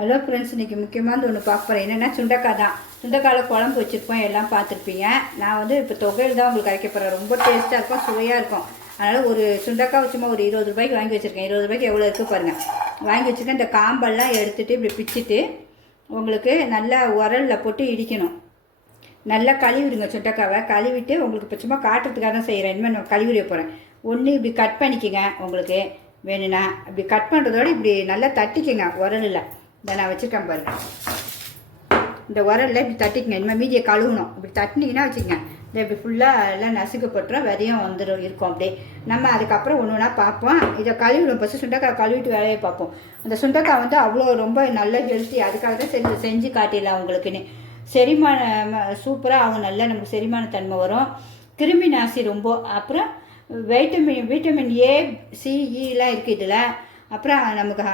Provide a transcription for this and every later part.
Hello friends இன்றைக்கி முக்கியமானது ஒன்று பார்க்க போகிறேன் என்னென்னா சுண்டக்காய் தான். சுண்டக்காயில் குழம்பு வச்சுருப்போம் எல்லாம் பார்த்துருப்பீங்க. நான் வந்து இப்போ தொகையில் தான் உங்களுக்கு அரைக்க போகிறேன் ரொம்ப டேஸ்ட்டாக இருக்கும் சுவையாக இருக்கும். அதனால் ஒரு சுண்டக்காய் சும்மா ஒரு இருபது ரூபாய்க்கு வாங்கி வச்சுருக்கேன். இருபது ரூபாய்க்கு எவ்வளோ இருக்குது பாருங்கள் வாங்கி வச்சுருக்கேன். இந்த காம்பெல்லாம் எடுத்துகிட்டு இப்படி பிச்சுட்டு உங்களுக்கு நல்லா உரலில் போட்டு இடிக்கணும். நல்லா கழுவிடுங்க சுண்டக்காவை. கழுவிட்டு உங்களுக்கு இப்போ சும்மா காட்டுறதுக்காக தான் செய்கிறேன் இனிமேல் நான் கழுவிட போகிறேன் ஒன்று இப்படி கட் பண்ணிக்கங்க. உங்களுக்கு வேணும்னா இப்படி கட் பண்ணுறதோட இப்படி நல்லா தட்டிக்கங்க உரலில். இதை நான் வச்சுருக்கேன் பாருங்க இந்த உரலில் இப்படி தட்டிக்கங்க. இனிமேல் மீதியை கழுவணும். இப்படி தட்டினீங்கன்னா வச்சுக்கங்க. இந்த இப்படி ஃபுல்லாக எல்லாம் நசுக்கப்பட்டுரும் விதையும் வந்துடும் இருக்கும் அப்படியே. நம்ம அதுக்கப்புறம் ஒன்று ஒன்றா பார்ப்போம். இதை கழுவிடும் ஃபஸ்ட்டு சுண்டக்காய் கழுவிட்டு வேலையை பார்ப்போம். அந்த சுண்டக்காய் வந்து அவ்வளோ ரொம்ப நல்ல ஹெல்த்தி அதுக்காக தான் செஞ்சு செஞ்சு காட்டிடலாம் அவங்களுக்குன்னு செரிமான சூப்பராக அவங்க நல்லா நமக்கு செரிமான தன்மை வரும். கிருமி நாசி ரொம்ப. அப்புறம் வைட்டமின் e விட்டமின் ஏ சிஇலாம் இருக்குது இதில். அப்புறம் நமக்கு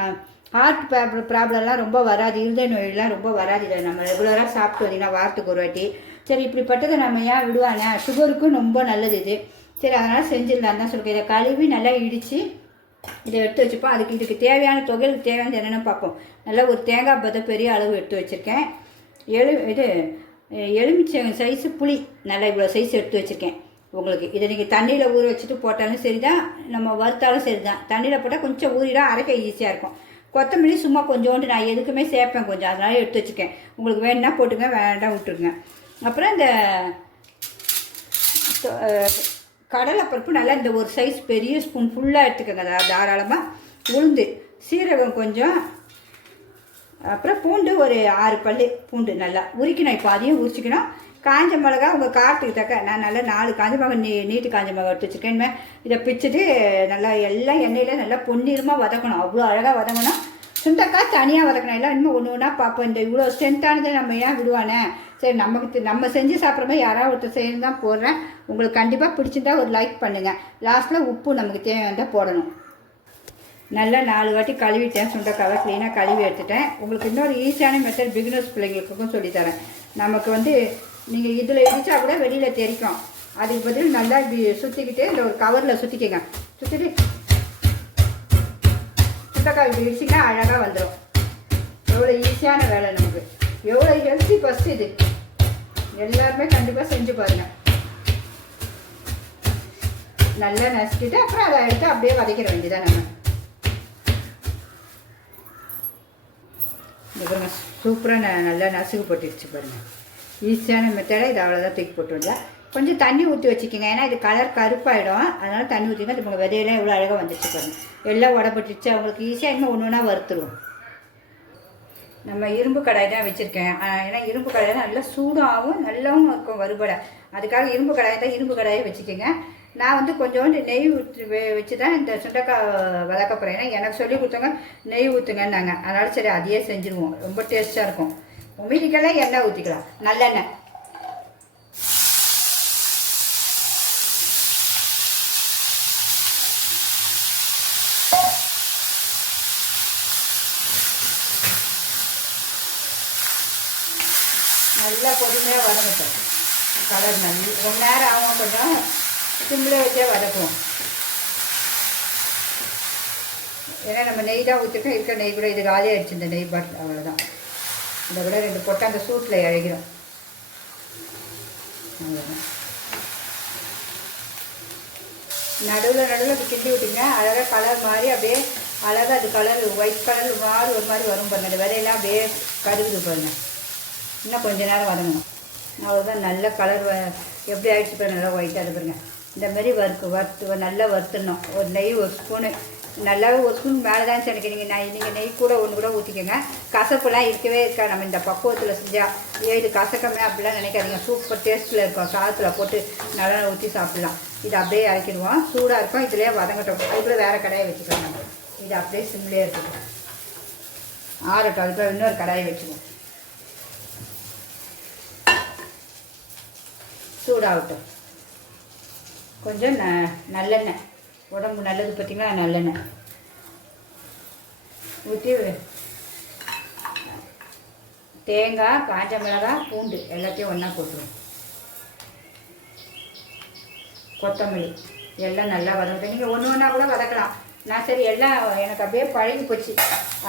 ஹார்ட் ப்ராப்ளம் ப்ராப்ளம்லாம் ரொம்ப வராது. இருதய நோயெல்லாம் ரொம்ப வராது இல்லை நம்ம ரெகுலராக சாப்பிட்டு வந்தீங்கன்னா வாரத்துக்கு ஒரு வாட்டி. சரி இப்படிப்பட்டதை நம்ம ஏன் விடுவானே சுகருக்கும் ரொம்ப நல்லது இது. சரி அதனால் செஞ்சிடலாம் தான் சொல்லுங்கள் இதை கழுவி நல்லா இடித்து இதை எடுத்து வச்சுப்போம். அதுக்கு இதுக்கு தேவையான தொகைக்கு தேவையானது என்னென்னு பார்ப்போம். நல்லா ஒரு தேங்காய் பத பெரிய அளவு எடுத்து வச்சுருக்கேன். எலு இது எலுமிச்சை சைஸு புளி நல்லா இவ்வளோ சைஸ் எடுத்து வச்சுருக்கேன். உங்களுக்கு இதை நீங்கள் தண்ணியில் ஊற வச்சுட்டு போட்டாலும் சரி தான் நம்ம வறுத்தாலும் சரி தான் தண்ணியில் போட்டால் கொஞ்சம் ஊறிடா அரைக்க ஈஸியாக இருக்கும். கொத்தமல்லி சும்மா கொஞ்சோண்டு நான் எதுக்குமே சேர்ப்பேன் கொஞ்சம். அதனால எடுத்து வச்சுக்கேன். உங்களுக்கு வேணும்னா போட்டுங்க வேண்டாம் விட்டுருங்க. அப்புறம் இந்த கடலைப்பருப்பு நல்லா இந்த ஒரு சைஸ் பெரிய ஸ்பூன் ஃபுல்லாக எடுத்துக்கோங்க. தாராளமாக உளுந்து சீரகம் கொஞ்சம். அப்புறம் பூண்டு ஒரு ஆறு பல்லு பூண்டு நல்லா உரிக்கணும். இப்போ அதையும் உரிச்சிக்கணும். காஞ்ச மிளகா உங்கள் காரத்துக்கு தக்க. நான் நல்லா நாலு காஞ்ச மிளகா நீ நீட்டு காஞ்ச மிளகா எடுத்து வச்சுருக்கேன். இதை பிச்சுட்டு நல்லா எல்லாம் எண்ணெயில் நல்லா பொன்னிறமாக வதக்கணும். அவ்வளோ அழகாக வதங்கணும். சுண்டைக்காய் தனியாக வதக்கணும். எல்லாம் இன்னும் ஒன்று ஒன்றா பார்ப்போம். இந்த இவ்வளோ ஸ்ட்ரென்த்தானதை நம்ம ஏன் விடுவானே? சரி நமக்கு நம்ம செஞ்சு சாப்பிட்ற மாதிரி யாராவது ஒருத்தர் செய்யணும் தான் போடுறேன். உங்களுக்கு கண்டிப்பாக பிடிச்சிருந்தா ஒரு லைக் பண்ணுங்கள் லாஸ்ட்டில் உப்பு நமக்கு தேவையானதை போடணும். நல்லா நாலு வாட்டி கழுவிட்டேன். சுண்டைக்காவை க்ளீனாக கழுவி எடுத்துட்டேன். உங்களுக்கு இன்னொரு ஈஸியான மெத்தட் பிகினர்ஸ் பிள்ளைங்களுக்கும் சொல்லித்தரேன் நமக்கு வந்து நீங்கள் இதில் இடித்தா கூட வெளியில் தெரிக்கும். அதுக்கு பதில் நல்லா இப்படி சுற்றிக்கிட்டு இந்த ஒரு கவரில் சுற்றிக்கங்க சுற்றிட்டு சுத்தக்காய் இப்படி இடிச்சிங்கன்னா அழகாக வந்துடும் எவ்வளோ ஈஸியான வேலை நமக்கு. எவ்வளோ ஹெல்த்தி ஃபஸ்ட் இது. எல்லாருமே கண்டிப்பாக செஞ்சு பாருங்கள் நல்லா நசுக்கிட்டு அப்புறம் அதை எடுத்து அப்படியே வதக்கிற வேண்டியதான் நம்ம. சூப்பராக ந நல்லா நசுக்கு போட்டுடுச்சு பாருங்கள் ஈஸியான மெத்தடை இது அவ்வளோதான் தூக்கி போட்டுருங்க. கொஞ்சம் தண்ணி ஊற்றி வச்சுக்கோங்க. ஏன்னா இது கலர் கருப்பாயிடும். அதனால் தண்ணி ஊற்றிங்க இது உங்கள் விதையெல்லாம் எவ்வளோ அழகாக வந்துச்சு பாருங்க. எல்லாம் உடப்பட்டுச்சு அவங்களுக்கு ஈஸியாக இன்னும் ஒன்று ஒன்றா வறுத்துருவோம் நம்ம இரும்பு கடாய் தான் வச்சுருக்கேன். ஏன்னா இரும்பு கடாய் தான் நல்லா சூடாகவும் நல்லாவும் இருக்கும் வறுபடை. அதுக்காக இரும்பு கடாயை தான் இரும்பு கடாயை வச்சுக்கோங்க. நான் வந்து கொஞ்சோண்டு நெய் ஊற்றி வச்சு தான் இந்த சுண்டைக்காய் வதக்க போகிறேன் ஏன்னா எனக்கு சொல்லி கொடுத்தவங்க நெய் ஊற்றுங்கன்னாங்க அதனால் சரி அதையே செஞ்சுருவோம். ரொம்ப டேஸ்ட்டாக இருக்கும். மீதிக்கெல்லாம் எண்ணெய் ஊற்றிக்கலாம் நல்லெண்ணெய். நல்லா பொறுமையாக வதங்கட்டும். கலர் நல்ல ரொம்ப நேரம் ஆகும் கொஞ்சம் சிம்மில் வச்சே வதக்குவோம். ஏன்னா நம்ம நெய் தான் ஊற்றிருக்கோம் இருக்க நெய் கூட இது காலி ஆயிடுச்சு இந்த நெய் பாட்டில். அவ்வளோதான் இந்த விட ரெண்டு போட்டால் அந்த சூட்டில் இழகிடும் அவ்வளோதான் நடுவில் நடுவில் இப்படி கிண்டி விட்டுங்க அழகாக கலர் மாதிரி அப்படியே அழகாக அது கலர் ஒயிட் கலர் மாதிரி ஒரு மாதிரி வரும் பாருங்க. அந்த விதையெல்லாம் அப்படியே கருகுது பாருங்க. இன்னும் கொஞ்ச நேரம் வதங்கணும். அவ்வளோதான் நல்ல கலர் எப்படி ஆகிடுச்சு பாருங்க. நல்லா ஒயிட்டாக இருப்பாருங்க இந்தமாரி இந்த வறுக்கு வறுத்து நல்லா வறுத்துடணும். ஒரு நெய் ஒரு ஸ்பூனு நல்லாவே ஒரு ஸ்பூன் மேலே தான் எனக்கு நீங்கள் நெய் நீங்கள் நெய் கூட ஒன்று கூட ஊற்றிக்கோங்க கசப்புலாம் இருக்கவே இருக்கா நம்ம இந்த பக்குவத்தில் செஞ்சால் ஏ இது கசக்கமே அப்படிலாம் நினைக்காதீங்க. சூப்பர் டேஸ்ட்டில் இருக்கும். சாதத்தில் போட்டு நல்லா ஊற்றி சாப்பிட்லாம். இது அப்படியே இறக்கிடுவோம். சூடாக இருக்கும். இதுலேயே வதங்கட்டும். அதுக்குள்ளே வேறு கடையை வச்சுக்கலாம் இது அப்படியே சிம்லேயே இருக்கட்டும் ஆறட்டும். அதுக்குள்ள இன்னொரு கடாயை வச்சுக்குவோம் சூடாகட்டும். கொஞ்சம் ந நல்லெண்ணெய். உடம்பு நல்லது பார்த்தீங்களா நல்லெண்ணெய் ஊற்றி தேங்காய் காஞ்ச மிளகாய் பூண்டு எல்லாத்தையும் ஒன்றா போட்டுருவோம் கொத்தமல்லி எல்லாம் நல்லா வதக்கிட்டு நீங்கள் ஒன்று ஒன்றா கூட வதக்கலாம். நான் சரி எல்லாம் எனக்கு அப்படியே பழகி போச்சு.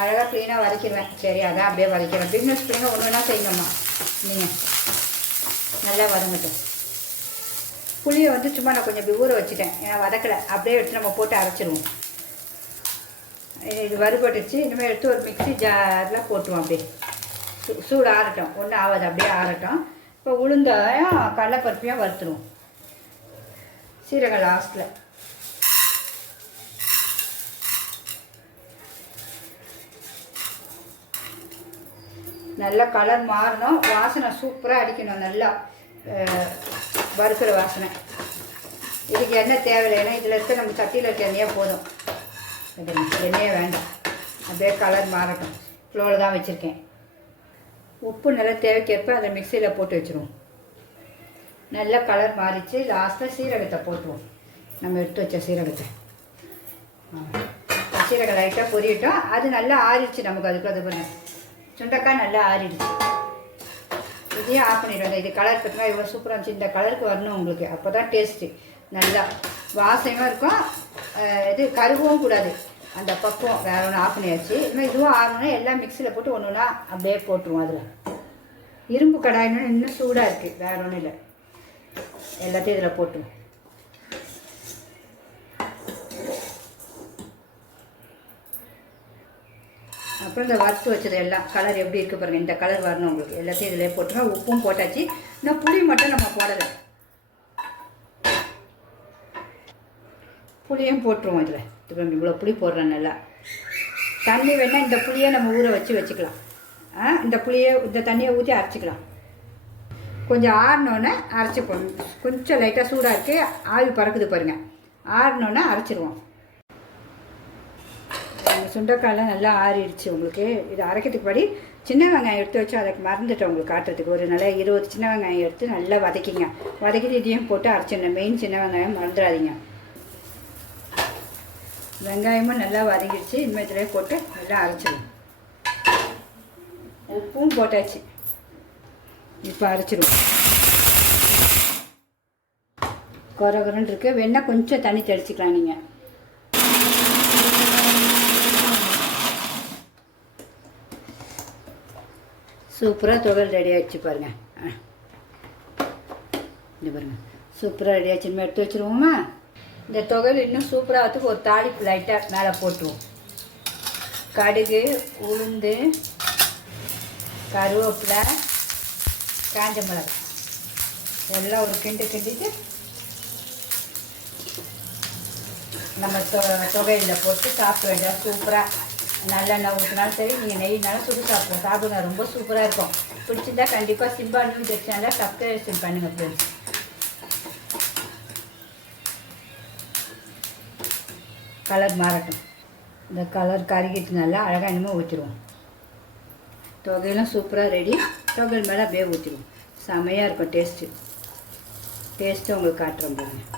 அழகாக க்ளீனாக வதக்கிடுவேன் சரி அதான் அப்படியே வதக்கிறேன் பிஸ்னஸ் பிள்ளைங்க ஒன்று ஒன்றா செய்யணும்மா நீங்கள் நல்லா வதங்கட்டும். புளியை வந்து சும்மா நான் கொஞ்சம் இப்படி ஊற வச்சுட்டேன். ஏன்னா வதக்கலை. அப்படியே எடுத்து நம்ம போட்டு அரைச்சிருவோம். இது வறுபட்டுச்சு இனிமேல் எடுத்து ஒரு மிக்ஸி ஜாரில் போட்டுருவோம் அப்படியே. சூ- சூடு ஆறட்டும். ஒன்றும் ஆகாது. அப்படியே ஆறட்டும். இப்போ உளுந்தையும் கடலைப்பருப்பையும் வறுத்துருவோம். சீரகம் லாஸ்ட்டில் நல்லா கலர் மாறணும். வாசனை சூப்பராக அடிக்கணும். நல்லா அஹ், வறுக்கிற வாசனை. இதுக்கு எண்ணெய் தேவையில்லைன்னா இதில் இருக்க நம்ம சட்டியில் இருக்க எண்ணெயே போதும். எண்ணெயே வேண்டாம். அப்படியே கலர் மாறட்டும். ஃப்ளோவில் தான் வச்சுருக்கேன். உப்பு நல்லா தேவைக்கேற்ப அதை மிக்சியில் போட்டு வச்சுருவோம். நல்லா கலர் மாறிச்சு. லாஸ்ட்டாக சீரகத்தை போட்டுருவோம். நம்ம எடுத்து வச்ச சீரகத்தை. ஆ. சீரகம் லைட்டாக பொரியட்டும். அது நல்லா ஆறிடுச்சு நமக்கு. அதுக்கு அது பண்ண. சுண்டக்காய் நல்லா ஆறிடுச்சு. இதையும் ஆஃப் பண்ணிடுவோம் இது கலர் பார்த்தீங்கன்னா இவ்வளோ சூப்பராக இருந்துச்சு. இந்த கலருக்கு வரணும் உங்களுக்கு. அப்போ தான் டேஸ்ட்டு நல்லா வாசனையும் இருக்கும். இது கருகவும் கூடாது. அந்த பக்குவம் வேற ஒன்று ஆஃப் பண்ணியாச்சு. இன்னும் இதுவும் ஆகணும்னா எல்லாம் மிக்சியில் போட்டு ஒன்று ஒன்றா அப்படியே போட்டுருவோம் அதில். இரும்பு கடாயின்னு இன்னும் சூடாக இருக்குது வேற ஒன்றும் இல்லை. எல்லாத்தையும் இதில் போட்டுருவோம். அப்புறம் இந்த வறுத்து வச்சது எல்லாம் கலர் எப்படி இருக்குது பாருங்கள் இந்த கலர் வரணும் உங்களுக்கு. எல்லாத்தையும் இதிலே போட்டுருவோம் உப்பும் போட்டாச்சு. இந்த புளி மட்டும் நம்ம போடலை. புளியும் போட்டுருவோம் இதில். இப்போ இவ்வளோ புளி போடுறேன் நல்லா. தண்ணி வேணால் இந்த புளியை நம்ம ஊற வச்சு வச்சுக்கலாம். ஆ இந்த புளியை இந்த தண்ணியை ஊற்றி அரைச்சிக்கலாம். கொஞ்சம் ஆறினோன்னே அரைச்சிப்போம் கொஞ்சம் லைட்டாக சூடாக இருக்குது ஆவி பறக்குது பாருங்கள் ஆறினோன்னே அரைச்சிடுவோம் இந்த சுண்டைக்காயெல்லாம் நல்லா ஆறிடுச்சு. உங்களுக்கு இது அரைக்கிறதுக்கு படி சின்ன வெங்காயம் எடுத்து வச்சு அதுக்கு மறந்துட்டேன் உங்களுக்கு காட்டுறதுக்கு. ஒரு நல்லா இருபது சின்ன வெங்காயம் எடுத்து நல்லா வதக்கிங்க. வதக்கிட்டு இதையும் போட்டு அரைச்சிடணும். மெயின் சின்ன வெங்காயம் மறந்துடாதீங்க. வெங்காயமும் நல்லா வதங்கிடுச்சு. இனிமேல் போட்டு நல்லா அரைச்சிடும் உப்பும் போட்டாச்சு. இப்போ அரைச்சிடுவோம். குறகுறன்னு இருக்கு. வேணால் கொஞ்சம் தண்ணி தெளிச்சிக்கலாம் நீங்கள் சூப்பராக துவையல் ரெடி ஆகிடுச்சு பாருங்க. ஆ. இந்த பாருங்க. சூப்பராக ரெடி ஆச்சு நம்ம எடுத்து வச்சுருவோமா? இந்த துவையல் இன்னும் சூப்பராக வரத்துக்கு ஒரு தாளிப்பு லைட்டாக மேலே போட்டுருவோம். கடுகு உளுந்து கருவேப்பிலை காஞ்ச மிளகு எல்லாம் ஒரு கிண்டு கிண்டிட்டு நம்ம தொ தொகையில் போட்டு சாப்பிட வேண்டிய சூப்பராக நல்லெண்ணெய் ஊற்றினாலும் சரி நீங்கள் நெய்னாலும் சுடு சாப்பிடுவோம் சாப்பிடுங்க ரொம்ப சூப்பராக இருக்கும். பிடிச்சிருந்தா கண்டிப்பாக சிம்பா நியூஸ் சேனலில் சப்ஸ்கிரைப் பண்ணுங்கள் ஃப்ரெண்ட்ஸ் கலர் மாறட்டும். இந்த கலர் கருகிட்டு நல்லா அழகாக இனிமேல் ஊற்றிடுவோம் தொகையெல்லாம் சூப்பராக ரெடி தொகையில் மேலே அப்படியே ஊற்றிடுவோம் செமையாக இருக்கும் டேஸ்ட்டு டேஸ்ட்டு உங்களுக்கு காட்டுறோம் பாருங்கள்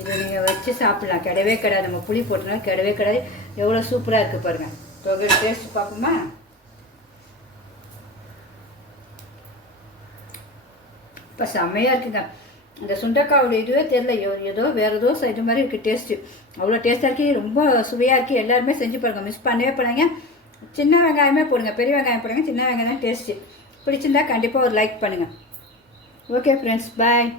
இதை நீங்கள் வச்சு சாப்பிட்லாம். கிடவே கிடையாது நம்ம புளி போட்டோம்னா கிடவே கிடையாது எவ்வளோ சூப்பராக இருக்குது பாருங்கள் தொகை டேஸ்ட் பார்ப்போமா? இப்போ செம்மையாக இருக்குங்க. இந்த சுண்டக்காவோட இதுவே தெரில ஏதோ வேறு ஏதோ இது மாதிரி இருக்குது டேஸ்ட்டு அவ்வளோ டேஸ்ட்டாக இருக்கு. ரொம்ப சுவையாக இருக்குது எல்லாருமே செஞ்சு பாருங்கள் மிஸ் பண்ணவே பண்ணாங்க சின்ன வெங்காயமே போடுங்க. பெரிய வெங்காயம் போடுங்க. சின்ன வெங்காயம் தான் டேஸ்ட்டு பிடிச்சிருந்தா கண்டிப்பாக ஒரு லைக் பண்ணுங்கள் ஓகே ஃப்ரெண்ட்ஸ் பாய்